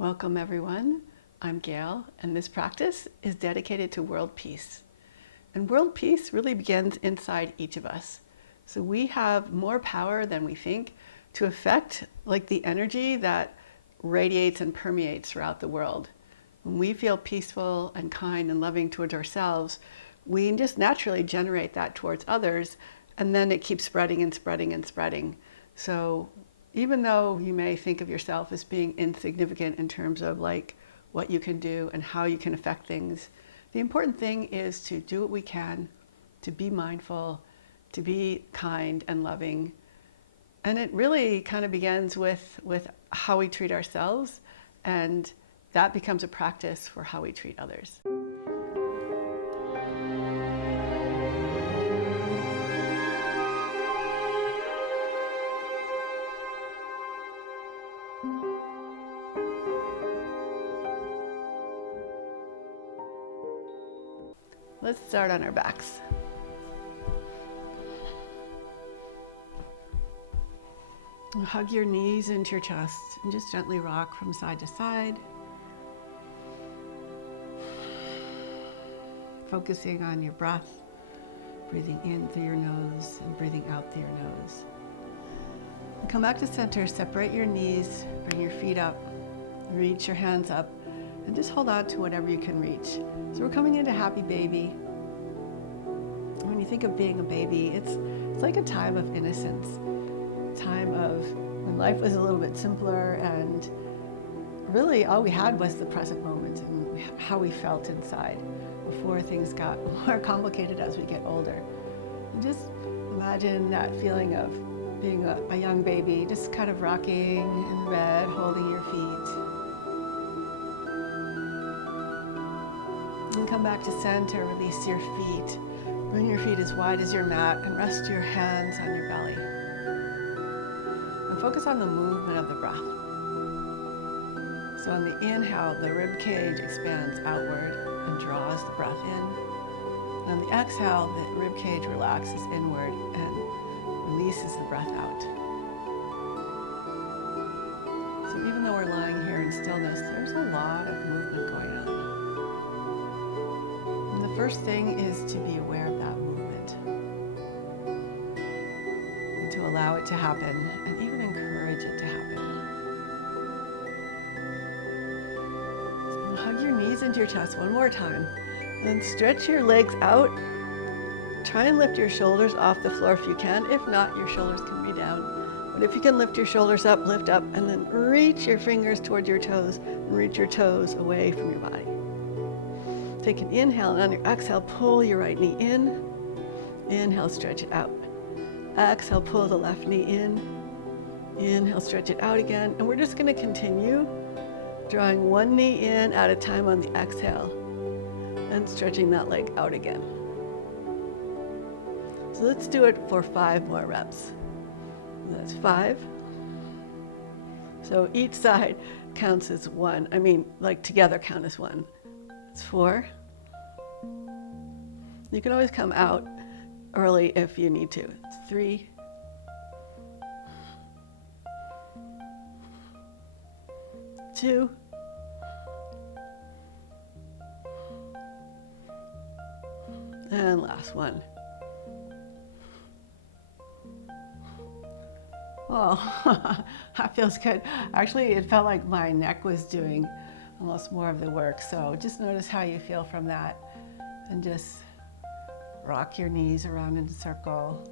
Welcome everyone. I'm Gayle, and this practice is dedicated to world peace. And world peace really begins inside each of us. So we have more power than we think to affect the energy that radiates and permeates throughout the world. When we feel peaceful and kind and loving towards ourselves, we just naturally generate that towards others, and then it keeps spreading and spreading and spreading. So even though you may think of yourself as being insignificant in terms of what you can do and how you can affect things, the important thing is to do what we can, to be mindful, to be kind and loving. And it really kind of begins with how we treat ourselves, and that becomes a practice for how we treat others. Let's start on our backs. Hug your knees into your chest and just gently rock from side to side. Focusing on your breath, breathing in through your nose and breathing out through your nose. And come back to center, separate your knees, bring your feet up, reach your hands up, and just hold on to whatever you can reach. So we're coming into happy baby. When you think of being a baby, it's like a time of innocence, time of when life was a little bit simpler, and really all we had was the present moment and how we felt inside before things got more complicated as we get older. And just imagine that feeling of being a young baby, just kind of rocking in the bed, holding your feet. And come back to center, release your feet. Bring your feet as wide as your mat and rest your hands on your belly. And focus on the movement of the breath. So on the inhale, the rib cage expands outward and draws the breath in. And on the exhale, the rib cage relaxes inward and releases the breath out. So even though we're lying here in stillness, there's a lot of movement going on. The first thing is to be aware of that movement and to allow it to happen and even encourage it to happen. So hug your knees into your chest one more time. Then stretch your legs out. Try and lift your shoulders off the floor if you can. If not, your shoulders can be down. But if you can lift your shoulders up, lift up, and then reach your fingers towards your toes and reach your toes away from your body. Take an inhale, and on your exhale, pull your right knee in. Inhale, stretch it out. Exhale, pull the left knee in. Inhale, stretch it out again. And we're just going to continue drawing one knee in at a time on the exhale and stretching that leg out again. So let's do it for 5 more reps. That's 5. So each side counts as 1. Together count as 1. It's 4. You can always come out early if you need to. It's 3. 2. And last 1. Oh, that feels good. Actually, it felt like my neck was doing almost more of the work. So just notice how you feel from that, and just rock your knees around in a circle.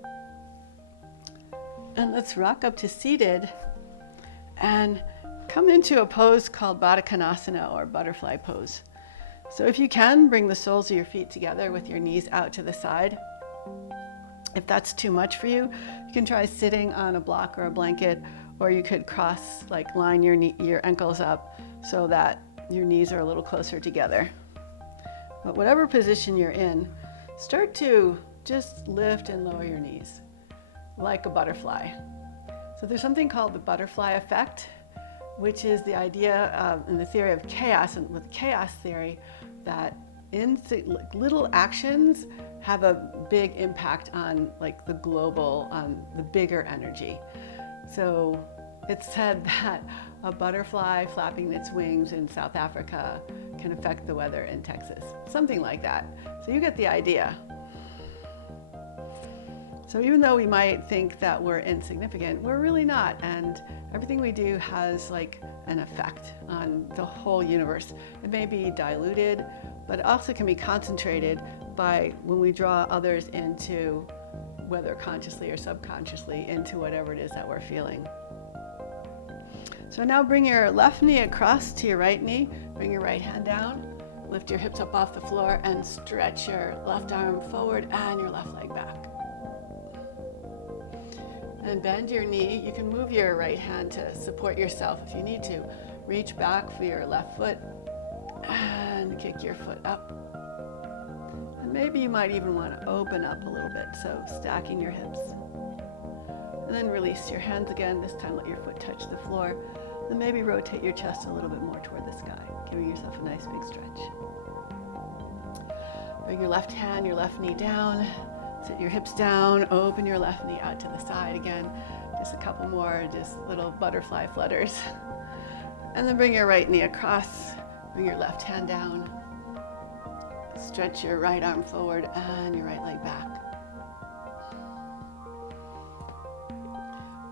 And let's rock up to seated and come into a pose called Baddha Konasana, or butterfly pose. So if you can, bring the soles of your feet together with your knees out to the side. If that's too much for you, you can try sitting on a block or a blanket, or you could line your ankles up so that your knees are a little closer together. But whatever position you're in, start to just lift and lower your knees like a butterfly. So there's something called the butterfly effect, which is the idea in the theory of chaos, and with chaos theory, that little actions have a big impact on the global, on the bigger energy. So It's said that a butterfly flapping its wings in South Africa can affect the weather in Texas. Something like that. So you get the idea. So even though we might think that we're insignificant, we're really not. And everything we do has like an effect on the whole universe. It may be diluted, but it also can be concentrated by when we draw others into, whether consciously or subconsciously, into whatever it is that we're feeling. So now bring your left knee across to your right knee, bring your right hand down, lift your hips up off the floor and stretch your left arm forward and your left leg back. And bend your knee. You can move your right hand to support yourself if you need to. Reach back for your left foot and kick your foot up. And maybe you might even want to open up a little bit, so stacking your hips. And then release your hands again. This time let your foot touch the floor. Then maybe rotate your chest a little bit more toward the sky, giving yourself a nice big stretch. Bring your left hand, your left knee down. Sit your hips down, open your left knee out to the side again. Just a couple more, just little butterfly flutters. And then bring your right knee across, bring your left hand down. Stretch your right arm forward and your right leg back.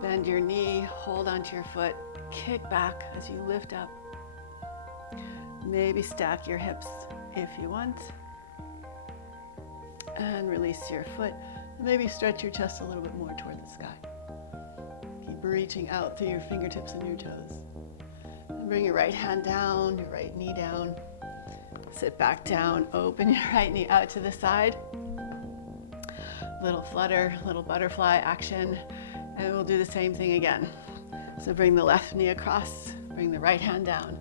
Bend your knee, hold onto your foot, kick back as you lift up. Maybe stack your hips if you want. And release your foot. Maybe stretch your chest a little bit more toward the sky. Keep reaching out through your fingertips and your toes. And bring your right hand down, your right knee down. Sit back down, open your right knee out to the side. Little flutter, little butterfly action. And we'll do the same thing again. So bring the left knee across, bring the right hand down.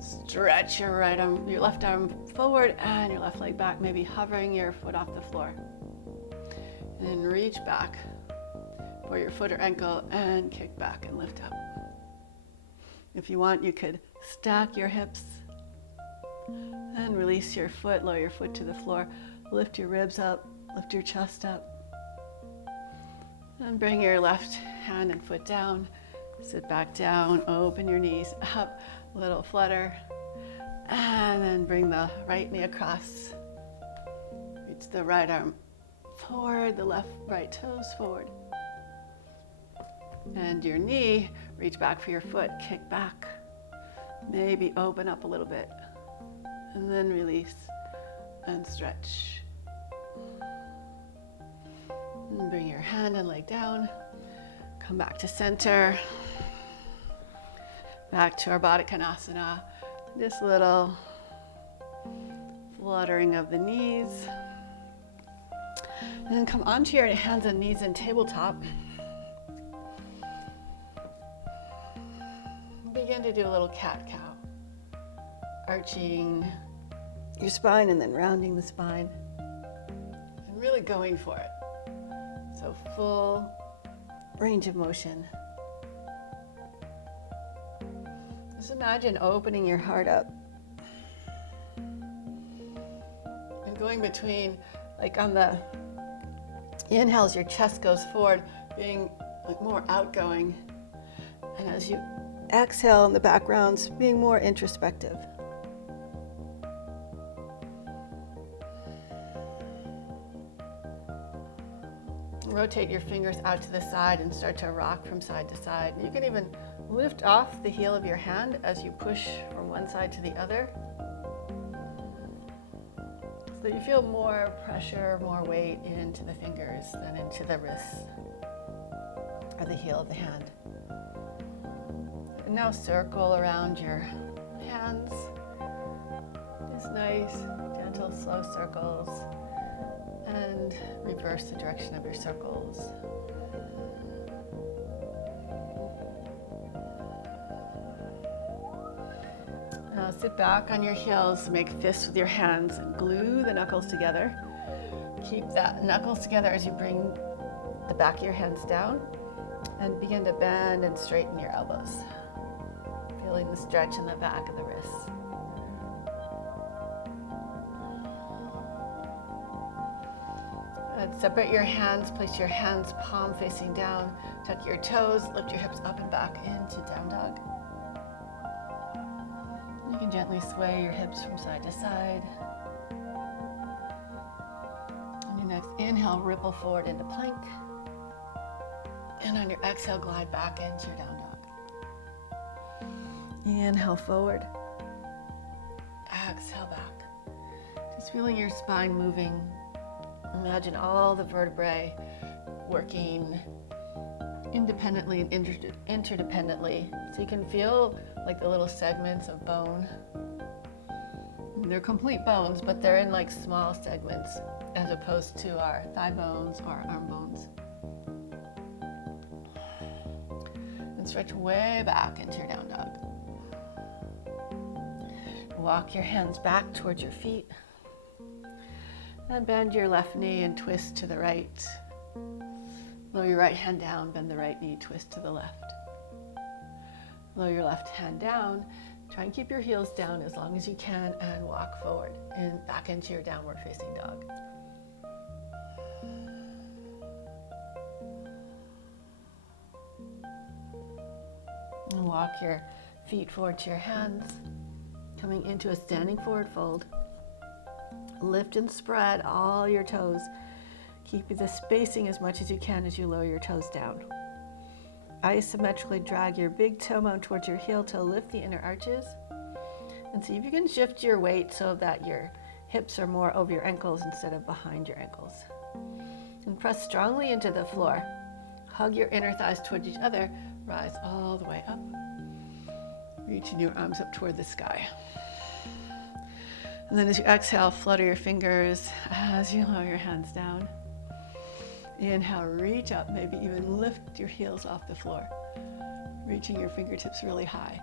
Stretch your right arm, your left arm forward and your left leg back, maybe hovering your foot off the floor. And then reach back for your foot or ankle and kick back and lift up. If you want, you could stack your hips and release your foot, lower your foot to the floor, lift your ribs up, lift your chest up. And bring your left hand and foot down, sit back down, open your knees up, little flutter, and then bring the right knee across. Reach the right arm forward, the right toes forward. And your knee, reach back for your foot, kick back. Maybe open up a little bit, and then release and stretch. And bring your hand and leg down. Come back to center. Back to our Baddha Konasana. Just a little fluttering of the knees. And then come onto your hands and knees in tabletop. Begin to do a little cat-cow. Arching your spine and then rounding the spine. And really going for it. So full range of motion. Just imagine opening your heart up and going between, like on the inhales, your chest goes forward, being like more outgoing. And as you exhale in the backgrounds, being more introspective. Rotate your fingers out to the side and start to rock from side to side. You can even lift off the heel of your hand as you push from one side to the other. So that you feel more pressure, more weight into the fingers than into the wrists or the heel of the hand. And now circle around your hands. Just nice, gentle, slow circles. And reverse the direction of your circles. Now sit back on your heels, make fists with your hands, and glue the knuckles together. Keep that knuckles together as you bring the back of your hands down and begin to bend and straighten your elbows. Feeling the stretch in the back of the wrists. Separate your hands, place your hands palm facing down, tuck your toes, lift your hips up and back into down dog. You can gently sway your hips from side to side. On your next inhale, ripple forward into plank. And on your exhale, glide back into your down dog. Inhale forward. Exhale back. Just feeling your spine moving. Imagine all the vertebrae working independently and interdependently. So you can feel like the little segments of bone. They're complete bones, but they're in like small segments as opposed to our thigh bones or arm bones. And stretch way back into your down dog. Walk your hands back towards your feet. And bend your left knee and twist to the right. Lower your right hand down, bend the right knee, twist to the left. Lower your left hand down. Try and keep your heels down as long as you can and walk forward and back into your downward facing dog. And walk your feet forward to your hands, coming into a standing forward fold. Lift and spread all your toes. Keep the spacing as much as you can as you lower your toes down. Isometrically drag your big toe bone towards your heel to lift the inner arches. And see if you can shift your weight so that your hips are more over your ankles instead of behind your ankles. And press strongly into the floor. Hug your inner thighs towards each other. Rise all the way up. Reaching your arms up toward the sky. And then as you exhale, flutter your fingers as you lower your hands down. Inhale, reach up, maybe even lift your heels off the floor, reaching your fingertips really high.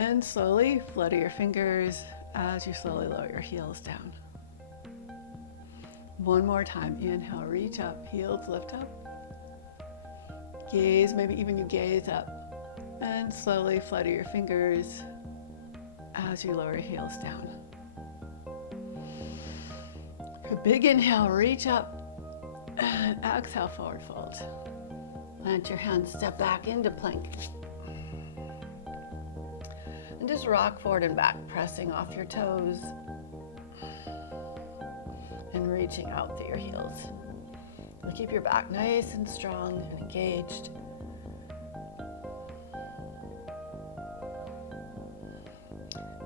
And slowly flutter your fingers as you slowly lower your heels down. One more time. Inhale, reach up, heels lift up. Gaze, maybe even you gaze up. And slowly flutter your fingers as you lower your heels down. A big inhale, reach up, and exhale, forward fold. Plant your hands, step back into plank. And just rock forward and back, pressing off your toes and reaching out through your heels. And keep your back nice and strong and engaged.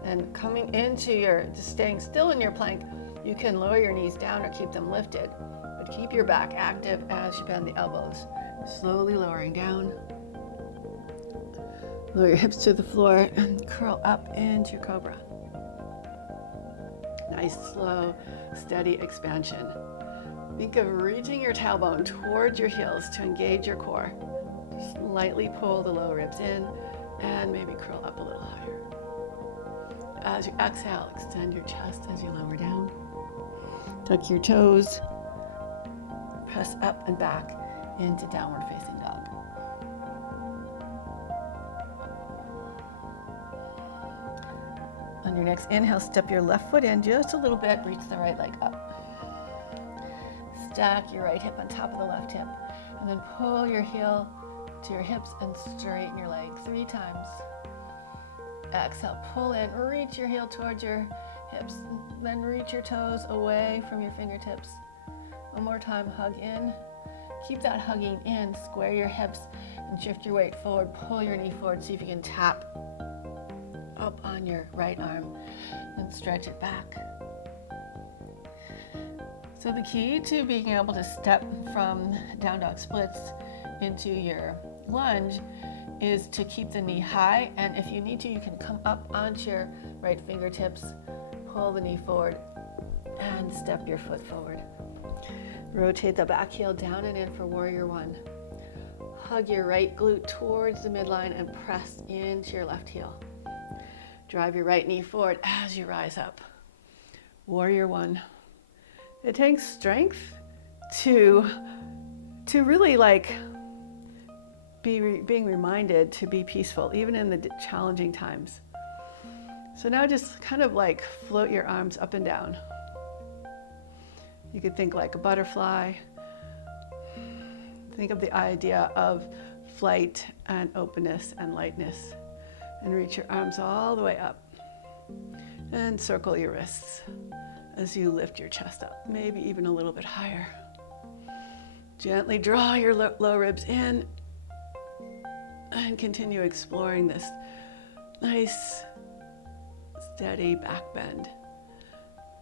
And coming into your, just staying still in your plank, you can lower your knees down or keep them lifted, but keep your back active as you bend the elbows. Slowly lowering down. Lower your hips to the floor and curl up into your cobra. Nice, slow, steady expansion. Think of reaching your tailbone towards your heels to engage your core. Just lightly pull the lower ribs in and maybe curl up a little higher. As you exhale, extend your chest as you lower down. Tuck your toes, press up and back into downward facing dog. On your next inhale, step your left foot in just a little bit, reach the right leg up. Stack your right hip on top of the left hip, and then pull your heel to your hips and straighten your leg 3 times. Exhale, pull in, reach your heel towards your hips, then reach your toes away from your fingertips. One more time, hug in. Keep that hugging in, square your hips and shift your weight forward, pull your knee forward, see if you can tap up on your right arm and stretch it back. So the key to being able to step from down dog splits into your lunge is to keep the knee high, and if you need to, you can come up onto your right fingertips, pull the knee forward, and step your foot forward. Rotate the back heel down and in for warrior 1. Hug your right glute towards the midline and press into your left heel. Drive your right knee forward as you rise up. Warrior 1. It takes strength to really being reminded to be peaceful, even in the challenging times. So now just kind of float your arms up and down. You could think like a butterfly, Think of the idea of flight and openness and lightness. And reach your arms all the way up. And circle your wrists as you lift your chest up, maybe even a little bit higher. Gently draw your low ribs in and continue exploring this nice, steady back bend.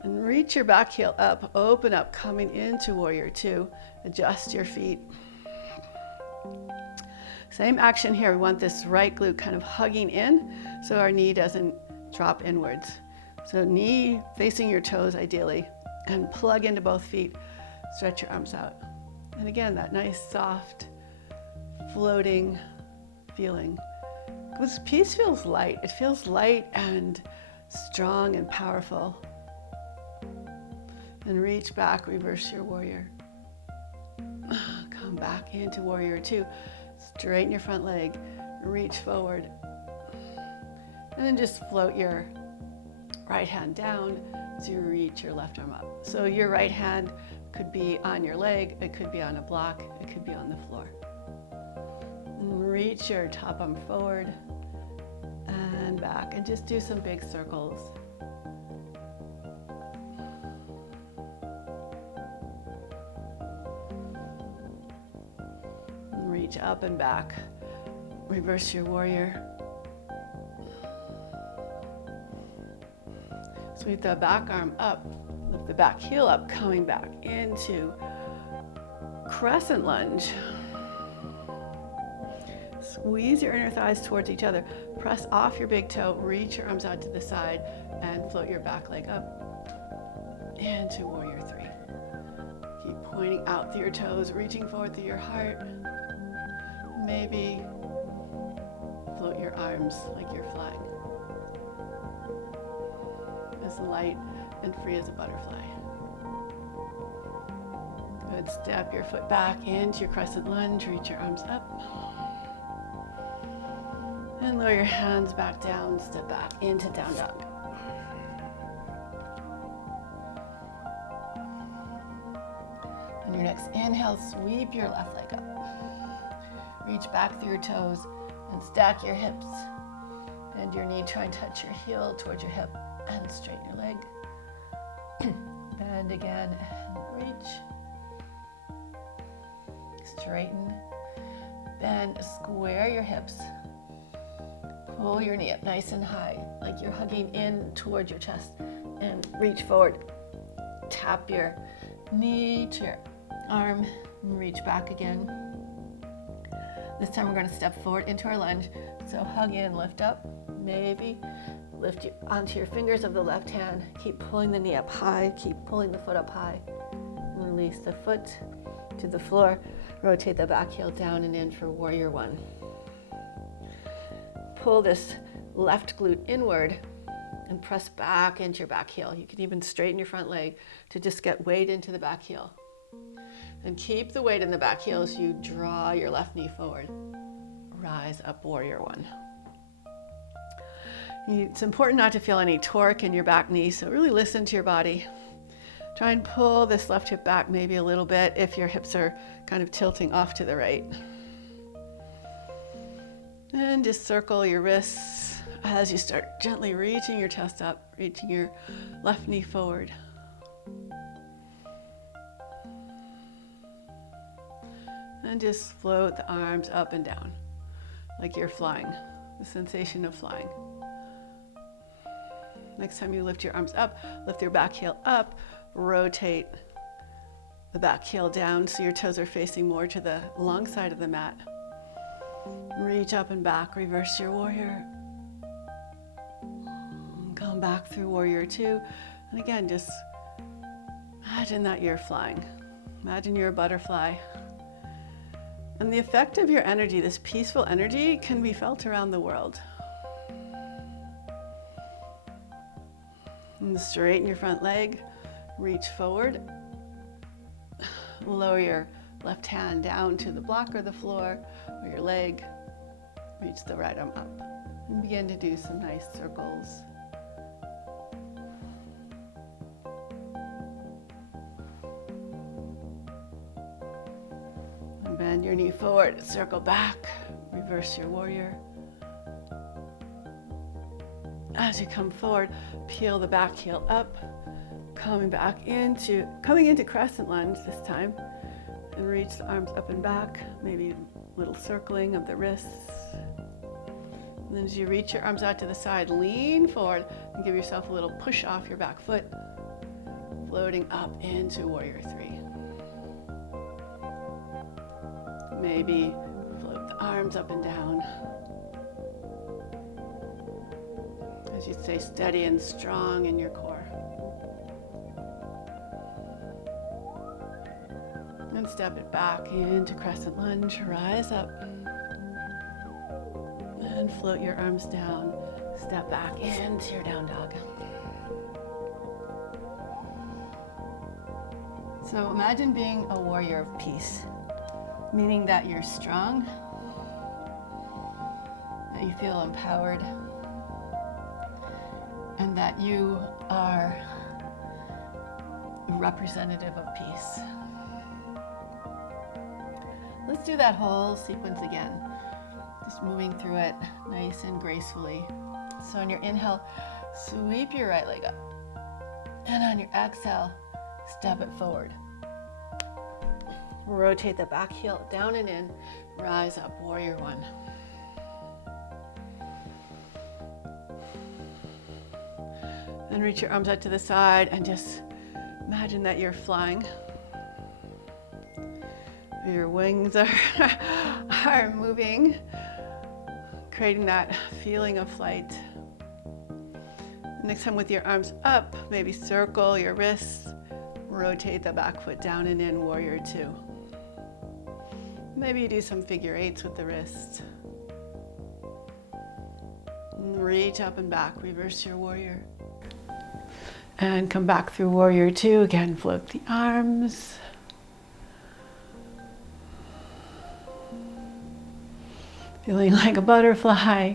And reach your back heel up, open up, coming into warrior two. Adjust your feet. Same action here. We want this right glute kind of hugging in so our knee doesn't drop inwards. So knee facing your toes ideally, and plug into both feet. Stretch your arms out. And again, that nice, soft, floating feeling. Because peace feels light. It feels light and strong and powerful. And reach back, reverse your warrior. Come back into warrior two. Straighten your front leg, reach forward. And then just float your right hand down as you reach your left arm up. So your right hand could be on your leg, it could be on a block, it could be on the floor. And reach your top arm forward and back, and just do some big circles. And reach up and back. Reverse your warrior. Sweep the back arm up, lift the back heel up, coming back into crescent lunge. Squeeze your inner thighs towards each other. Press off your big toe, reach your arms out to the side, and float your back leg up into warrior three. Keep pointing out through your toes, reaching forward through your heart. Maybe float your arms like you're flying. As light and free as a butterfly. Good. Step your foot back into your crescent lunge. Reach your arms up. And lower your hands back down. Step back into down dog. On your next inhale, sweep your left leg up. Reach back through your toes and stack your hips. Bend your knee, try and touch your heel towards your hip. And straighten your leg. Bend again and reach. Straighten. Bend, square your hips. Pull your knee up nice and high, like you're hugging in towards your chest. And reach forward. Tap your knee to your arm and reach back again. This time we're going to step forward into our lunge. So hug in, lift up, maybe. Lift you onto your fingers of the left hand. Keep pulling the knee up high. Keep pulling the foot up high. Release the foot to the floor. Rotate the back heel down and in for warrior one. Pull this left glute inward and press back into your back heel. You can even straighten your front leg to just get weight into the back heel. And keep the weight in the back heel as you draw your left knee forward. Rise up, warrior one. It's important not to feel any torque in your back knee, so really listen to your body. Try and pull this left hip back maybe a little bit if your hips are kind of tilting off to the right. And just circle your wrists as you start gently reaching your chest up, reaching your left knee forward. And just float the arms up and down like you're flying, the sensation of flying. Next time you lift your arms up, lift your back heel up, rotate the back heel down so your toes are facing more to the long side of the mat. Reach up and back, reverse your warrior. Come back through warrior two. And again, just imagine that you're flying. Imagine you're a butterfly. And the effect of your energy, this peaceful energy, can be felt around the world. And straighten your front leg, reach forward, lower your left hand down to the block or the floor or your leg, reach the right arm up, and begin to do some nice circles. And bend your knee forward, circle back, reverse your warrior. As you come forward, peel the back heel up, coming into crescent lunge this time, and reach the arms up and back, maybe a little circling of the wrists. And then as you reach your arms out to the side, lean forward and give yourself a little push off your back foot, floating up into warrior three. Maybe float the arms up and down as you stay steady and strong in your core. And step it back into crescent lunge, rise up. And float your arms down, step back into your down dog. So imagine being a warrior of peace, meaning that you're strong, that you feel empowered, and that you are a representative of peace. Let's do that whole sequence again. Just moving through it nice and gracefully. So on your inhale, sweep your right leg up. And on your exhale, step it forward. Rotate the back heel down and in. Rise up, warrior one. Then reach your arms out to the side and just imagine that you're flying. Your wings are moving, creating that feeling of flight. Next time with your arms up, maybe circle your wrists, rotate the back foot down and in, warrior two. Maybe you do some figure eights with the wrists. Reach up and back, reverse your warrior. And come back through warrior two, again, float the arms. Feeling like a butterfly,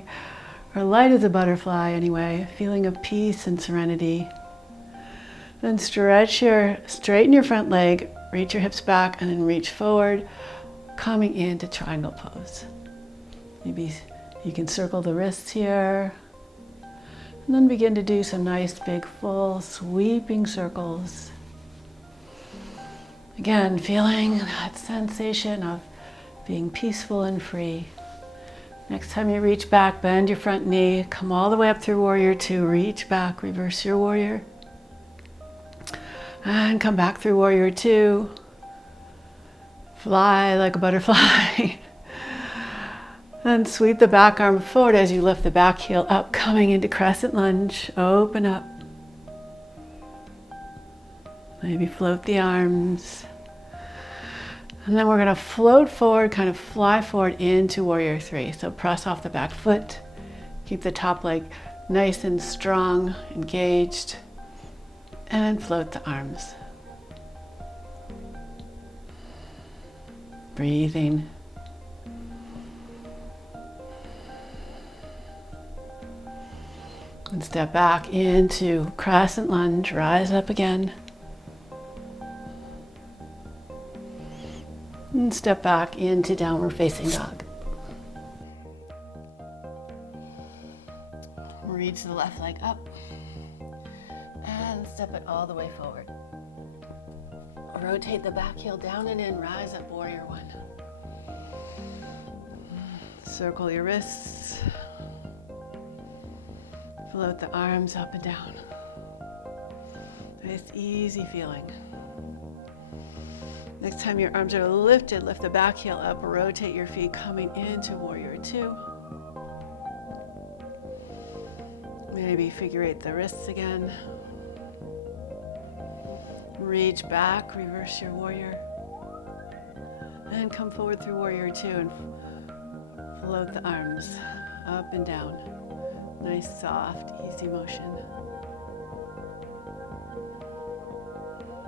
or light as a butterfly anyway, feeling of peace and serenity. Then straighten your front leg, reach your hips back, and then reach forward, coming into triangle pose. Maybe you can circle the wrists here, and then begin to do some nice big full sweeping circles. Again, feeling that sensation of being peaceful and free. Next time you reach back, bend your front knee, come all the way up through warrior two, reach back, reverse your warrior. And come back through warrior two. Fly like a butterfly. And sweep the back arm forward as you lift the back heel up, coming into crescent lunge. Open up. Maybe float the arms. And then we're going to float forward, kind of fly forward into warrior three. So press off the back foot. Keep the top leg nice and strong, engaged. And float the arms. Breathing. And step back into crescent lunge, rise up again. And step back into downward facing dog. Reach the left leg up and step it all the way forward. Rotate the back heel down and in, rise up, warrior one. Circle your wrists. Float the arms up and down. Nice, easy feeling. Next time your arms are lifted, lift the back heel up, rotate your feet coming into warrior two. Maybe figure eight the wrists again. Reach back, reverse your warrior. And come forward through warrior two and float the arms up and down. Nice, soft, easy motion.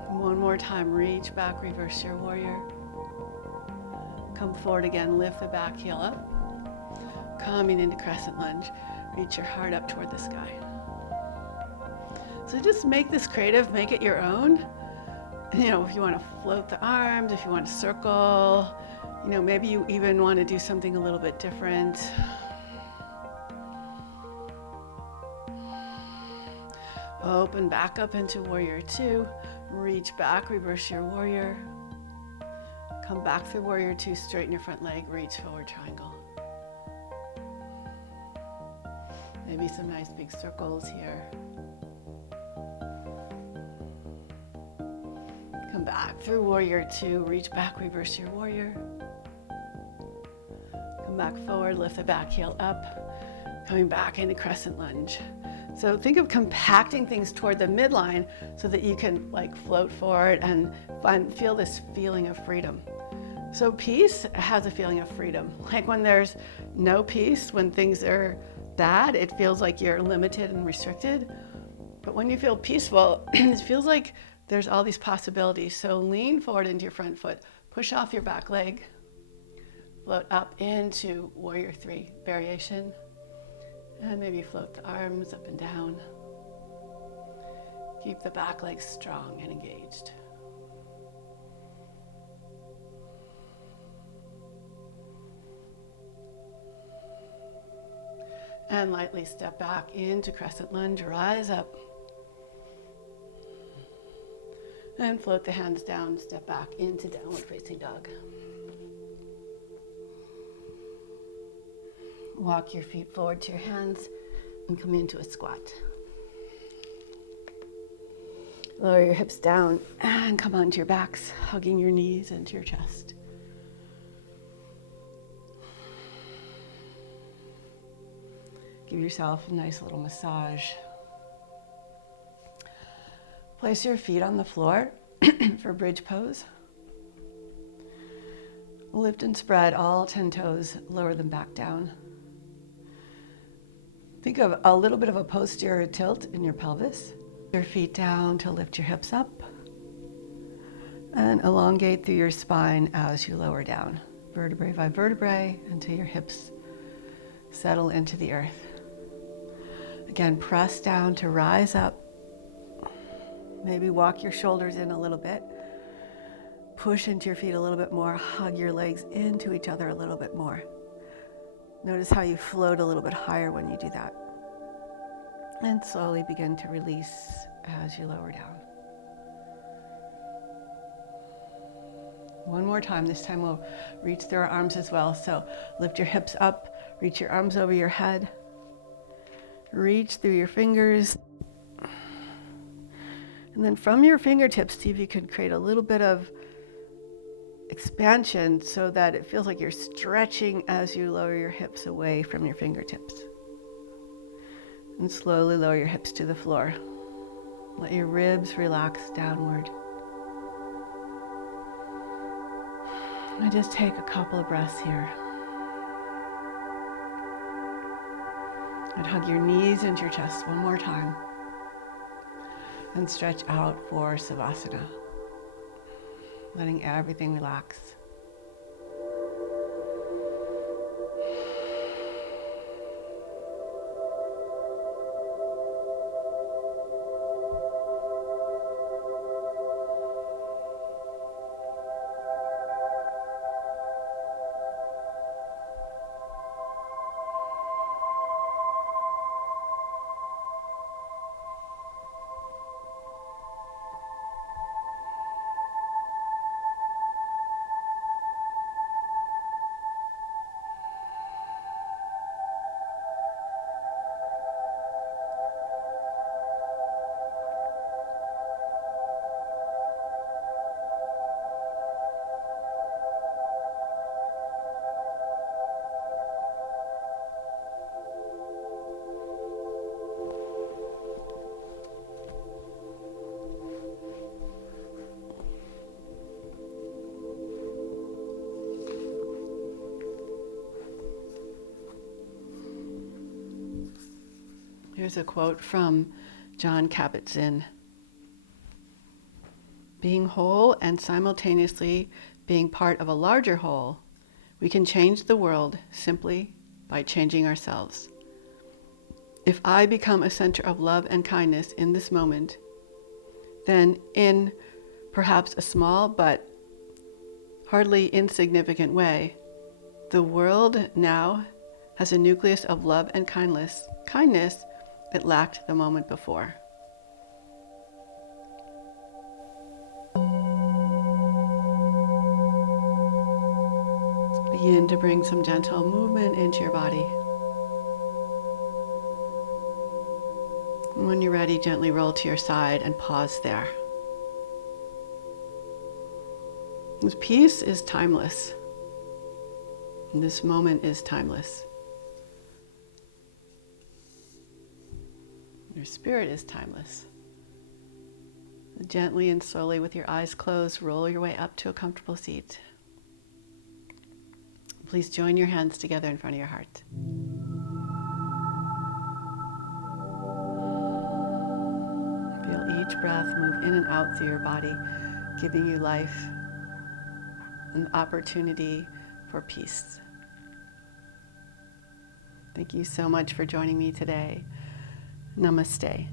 One more time, reach back, reverse your warrior. Come forward again, lift the back heel up. Coming into crescent lunge, reach your heart up toward the sky. So just make this creative, make it your own. You know, if you want to float the arms, if you want to circle, Maybe you even want to do something a little bit different. Open back up into warrior two. Reach back, reverse your warrior. Come back through warrior two, straighten your front leg, reach forward triangle. Maybe some nice big circles here. Come back through warrior two, reach back, reverse your warrior. Come back forward, lift the back heel up, coming back into crescent lunge. So think of compacting things toward the midline so that you can float forward and feel this feeling of freedom. So peace has a feeling of freedom. Like when there's no peace, when things are bad, it feels like you're limited and restricted. But when you feel peaceful, it feels like there's all these possibilities. So lean forward into your front foot, push off your back leg, float up into warrior three variation, and maybe float the arms up and down. Keep the back leg strong and engaged. And lightly step back into crescent lunge, rise up. And float the hands down, step back into downward facing dog. Walk your feet forward to your hands and come into a squat. Lower your hips down and come onto your backs, hugging your knees into your chest. Give yourself a nice little massage. Place your feet on the floor for bridge pose. Lift and spread all 10 toes, lower them back down. Think of a little bit of a posterior tilt in your pelvis. Your feet down to lift your hips up. And elongate through your spine as you lower down, vertebrae by vertebrae, until your hips settle into the earth. Again, press down to rise up. Maybe walk your shoulders in a little bit. Push into your feet a little bit more. Hug your legs into each other a little bit more. Notice how you float a little bit higher when you do that. And slowly begin to release as you lower down. One more time. This time we'll reach through our arms as well. So lift your hips up, reach your arms over your head. Reach through your fingers. And then from your fingertips, see if you can create a little bit of expansion so that it feels like you're stretching as you lower your hips away from your fingertips. And slowly lower your hips to the floor. Let your ribs relax downward. And just take a couple of breaths here. And hug your knees into your chest one more time. And stretch out for Savasana. Letting everything relax. Here's a quote from Jon Kabat-Zinn. Being whole and simultaneously being part of a larger whole, we can change the world simply by changing ourselves. If I become a center of love and kindness in this moment, then in perhaps a small but hardly insignificant way, the world now has a nucleus of love and kindness it lacked the moment before. Begin to bring some gentle movement into your body. And when you're ready, gently roll to your side and pause there. This peace is timeless. And this moment is timeless. Your spirit is timeless. Gently and slowly, with your eyes closed, roll your way up to a comfortable seat. Please join your hands together in front of your heart. Feel each breath move in and out through your body, giving you life and opportunity for peace. Thank you so much for joining me today. Namaste.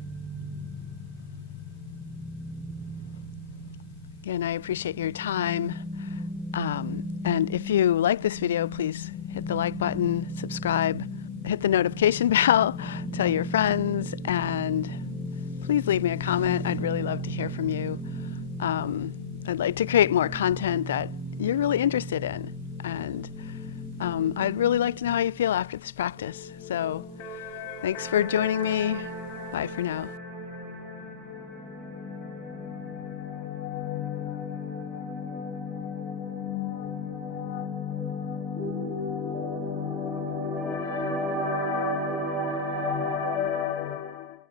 Again, I appreciate your time. And if you like this video, please hit the like button, subscribe, hit the notification bell, tell your friends, and please leave me a comment. I'd really love to hear from you. I'd like to create more content that you're really interested in. And I'd really like to know how you feel after this practice. So thanks for joining me. Bye for now.